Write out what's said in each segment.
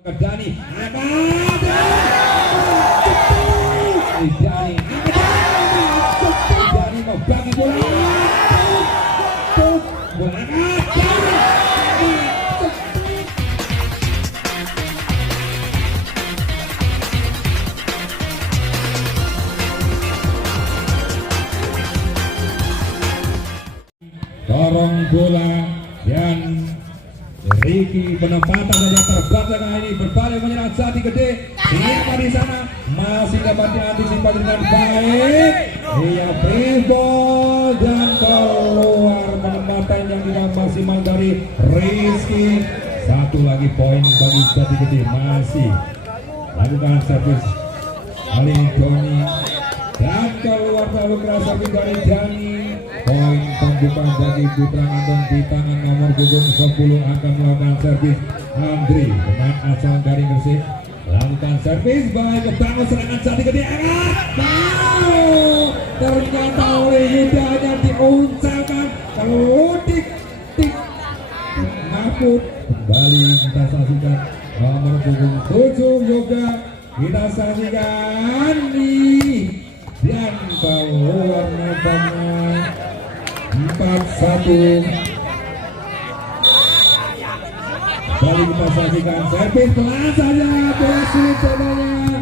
Dani membagi bola. Dorong bola dan Ricky penempatan saja terbaca kali ini berbalik menyerang Jati Gede. Siapa di sana masih dapat diantisipasi dengan baik. Iya, free ball dan keluar penempatan yang tidak maksimal dari Rizky. Satu lagi poin bagi Jati Gede, masih lakukan servis kali ini Doni dan keluar terlalu keras lagi dari Dani. Poin pembuka bagi Putra Anton di tangan nomor punggung 10 akan melakukan servis Andri pemain asal dari Gresik. Lakukan servis baik kebangun serangan Jati Gede. Ternyata oleh Yuda hanya diuncalkan keludik Mahfud. Kembali kita saksikan nomor punggung 7 Yoga. Kita saksikan nih dan keluar nebangnya 4-1. Kembali kita saksikan servis pelan saja bola sulit cobanya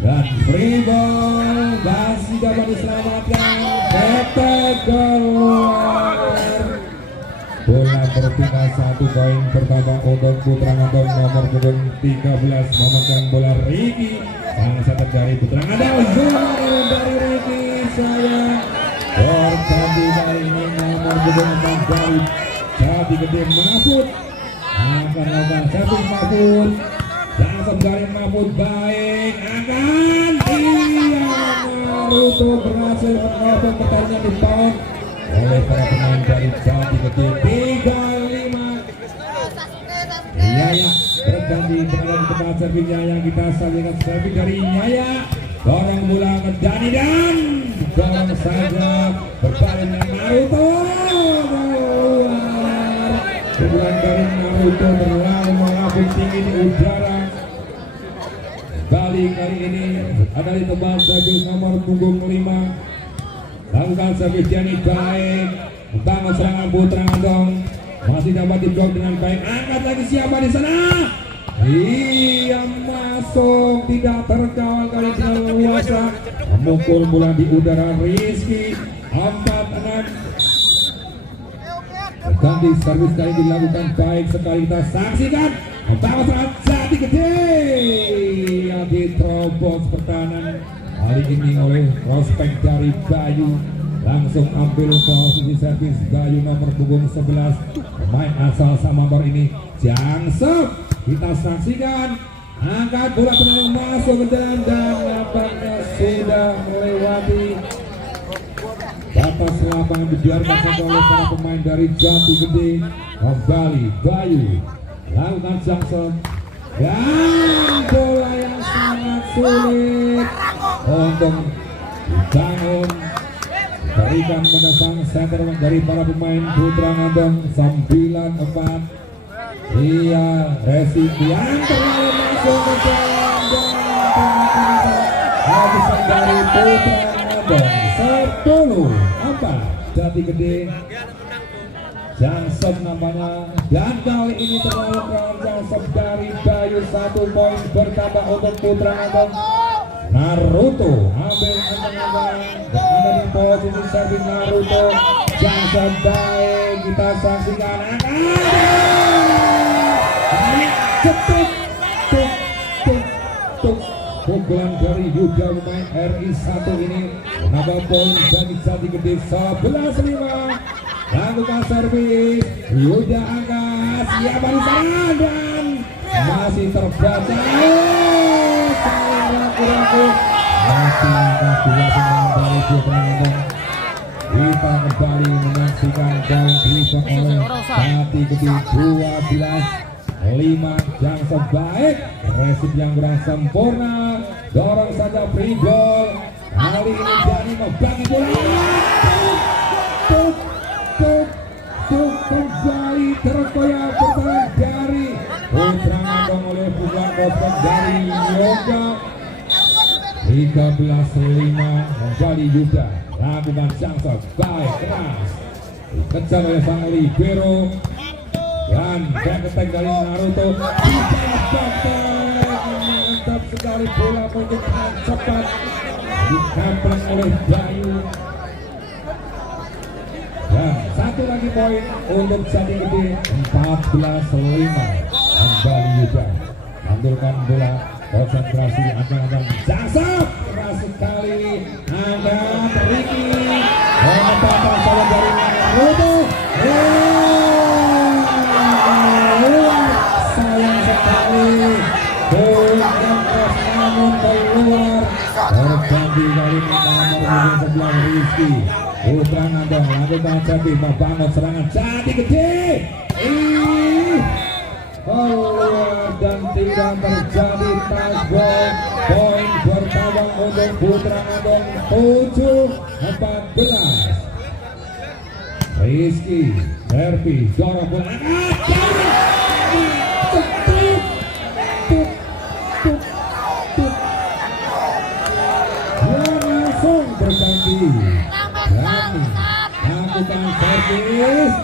dan free ball masih dapat diselamatkan. Pepe keluar. Bola berpindah 1 poin pertama untuk Putra Anton nomor punggung 13 memegang bola Ricky. Sang setter dari Putra Anton dari Ricky saya. Berganti kali ini nomor punggung 4 dari Jati Gede Mahfud akan melakukan servis Mahfud. Langsung dari Mahfud baik akan Naruto berhasil menyerang pertandingan di tahun oleh para pemain dari Jati Gede 35. Yaya berganti dengan tempat servisnya yang kita saksikan servis dari Yaya. Dorong bola ke Dani dan dorong saja berbalik dengan Naruto. Pukulan dari Naruto terlalu melambung tinggi di udara. Kali ini ada di tempat servis nomor punggung 5. Lakukan servis Dani baik. Bangun serangan Putra Anton masih dapat diblok dengan baik. Angkat lagi siapa di sana? Iya, masuk tidak terkawal kali dengan leluasa. Memukul bola di udara Rizky 4-6. Ganti servis kali dilakukan baik sekali, kita saksikan membawa serangan Jati Gede yang diterobos pertahanan kali ini oleh prospek dari Bayu. Langsung ambil posisi servis Bayu nomor punggung 11 pemain asal Samambar ini Jangsep. Kita saksikan angkat bola tenang masuk ke dalam dan nampaknya sudah melewati batas lapangan, dibiarkan saja oleh para pemain dari Jati Gede. Kembali Bayu lakukan Jackson dan bola yang sangat sulit untuk dibangun berikan menentang center dari para pemain Putra Anton 9-4. Iya, Resiki yang terlalu masuk ke dalam dan habisan dari Putra Anton 10-4. Jati Gede Jangsep namanya dan kali ini terlalu keras Jangsep dari Bayu. 1 poin bertambah untuk Putra Anton. Naruto ambil ada di posisi servis Naruto. Jangsep baik, kita saksikan pukulan dari Yuda pemain RI1 ini menambah poin bagi Jati Gede 11-5. Lakukan servis Yuda angkat siapa di sana dan masih terbaca. Ragu-ragu masih angkat 2 pemain dari Putra Anton. Kita kembali menyaksikan poin dihitung oleh Jati Gede 12-5. Jangsep baik, resip yang kurang sempurna, dorong saja free ball. Kali ini Dani membagi bola. Kembali terkoyak pertahanan dari Putra Anton oleh prospek dari Yoga. 13-5 kembali Yuda lakukan jangkau baik keras dikejar oleh sang libero dan back attack dari Naruto mantap sekali bola untuk cepat dikampung oleh Bayu dan satu lagi poin untuk Jati Gede. 14-5 kembali Yuda mantulkan bola konsentrasi ancang-ancang jasad keras sekali angkat Ricky memotong salah dari Naruto. Sayang sekali bola keras namun keluar terganti kali ini nomor sebelah Rizky Putra Ngandong lakukan Jati membangun serangan Jati Gede keluar dan tidak terjadi touchdown. Poin bertambah untuk Putra Ngandong 7-14. Rizky Derby dorong bola langsung berganti Rani lakukan servis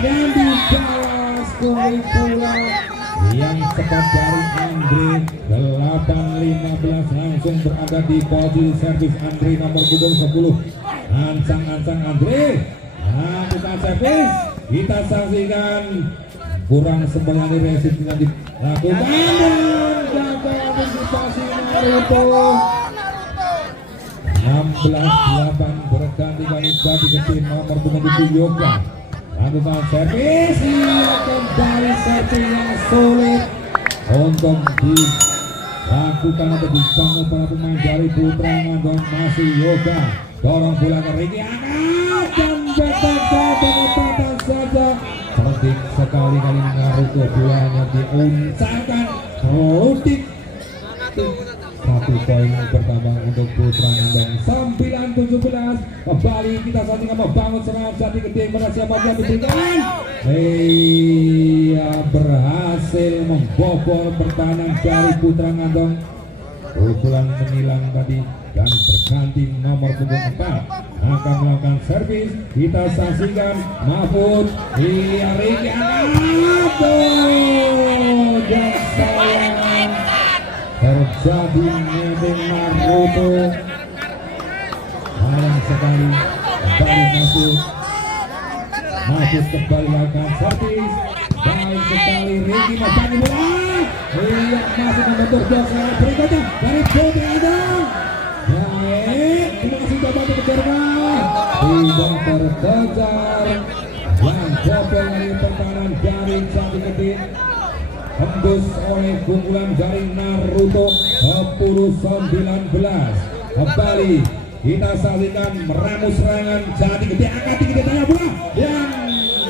dan dibalas pulang yang cepat dari Andre. 8-15 langsung berada di posisi servis Andre nomor punggung 10 ancang-ancang Andre lakukan servis. Kita saksikan kurang sembilan resip dengan dilakukan dan jaga antisipasi Naruto. 16-8 berganti kali Jati Gede nomor punggung 7 Yoga lakukan servis kembali servis yang sulit untuk dilakukan atau dibangun para pemain dari Putra Ngandong. Masih Yoga dorong bola ke Ricky angkat dan betul penempatan saja cerdik sekali kali ini Naruto bolanya diuncangkan Rudik. Satu poin pertama untuk Putra Ngandong. 9-17 kembali kita saksikan membangun serangan Jati Gede pada siapa yang diberikan. Ia berhasil membobol pertahanan dari Putra Ngandong. Pukulan menilang tadi dan berganti nomor punggung 4 akan melakukan servis. Kita saksikan Mahfud ia Ricky dan sayang terjadi meeting Naruto. Sayang sekali kembali Mahfud kembali melakukan servis. Baik sekali Ricky membagi bola. Ia masih membentur box berikutnya dari Putra Ngandong. Baik, terima kasih coba untuk kejar tidak terkejar yang bobol dari pertahanan dari Jati Gede hembus oleh pukulan dari Naruto. 10-19 kembali kita saksikan meramu serangan Jati Gede angkat tinggi di tengah bola yang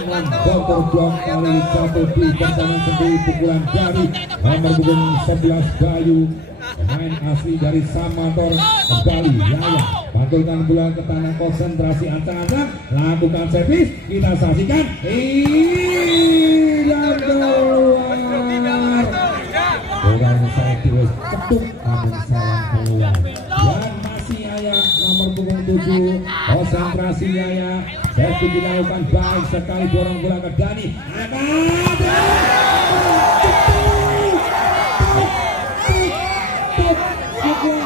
membobol dua kali jatuh di pertahanan sendiri. Pukulan dari nomor punggung 11 Bayu pemain asli dari Samator. Kembali Yaya pantulkan bola ke tanah konsentrasi ancang-ancang lakukan servis. Kita saksikan dan keluar bola saya terus ketuk namun sayang keluar dan masih Yaya nomor punggung 7 konsentrasi Yaya. Servis dilakukan baik sekali dorong bola ke Dani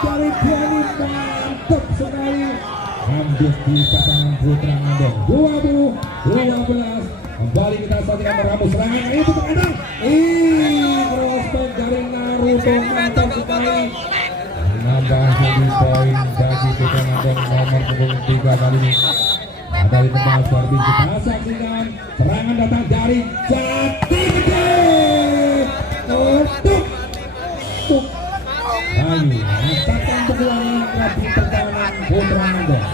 dari Dani mantap sekali ambil di pasangan Putra Ngandong. 20-12 kembali kita saksikan meramu serangan itu terkadang prospek dari Naruto mantap sekali menambah jadi poin bagi Putra Ngandong nomor punggung 3 kali ini. Dari tempat servis kita saksikan serangan datang dari Jati Gede untuk Bayu mencetak pukulan rapi pertahanan Putra Ngandong.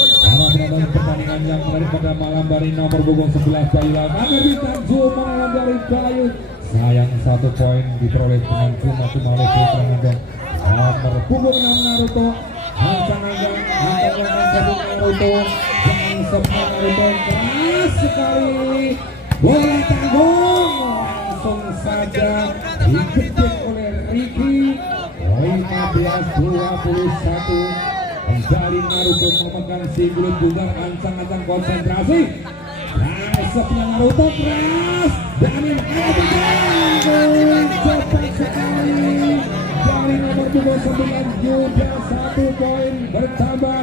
Para penonton pertandingan yang menarik pada malam hari nomor punggung 11 Bayu lakukan bintang cuma dari Bayu. Sayang satu poin diperoleh dengan cuma oleh Putra Ngandong. Nomor punggung 6 Naruto ancang-ancang Naruto jangan sempat Naruto keras sekali bola tanggung untuk memegang si kulit bundar ancang-ancang konsentrasi. Sepian Naruto keras Dani cepat sekali dari nomor 29 Yuda 1 poin bertambah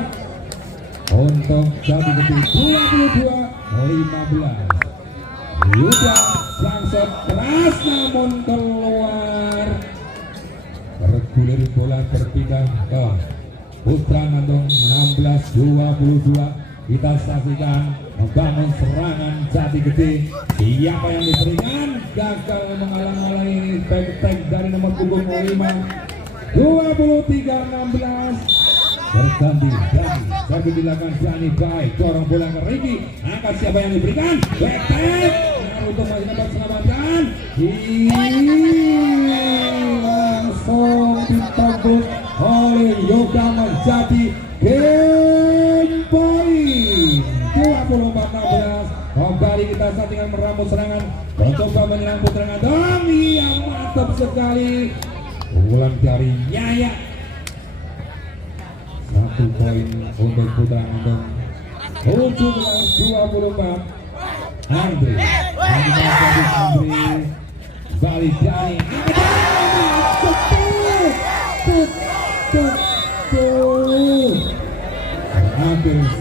untuk Jati Gede 22-15. Yuda langsung keras namun keluar. Bergulir bola berpindah ke Putra Nandong 16-22. Kita saksikan membangun serangan Jati Gede. Siapa yang diberikan? Gagal menghalang-halangi ini back dari nomor punggung 5 23-16. Berganti Dani, tapi dilakukan Dani baik, dorong bola ke Ricky. Angkat siapa yang diberikan? Back Naruto masih dapat selamatkan. Langsung ditembus oleh Yoga menjadi game point 24-16. Kembali kita saat meramu serangan, mencoba menyerang Putra Nandong yang mantap sekali. Pukulan dari Yaya. 1 poin untuk Putra Nandong 17-24. Andre balik Dani hampir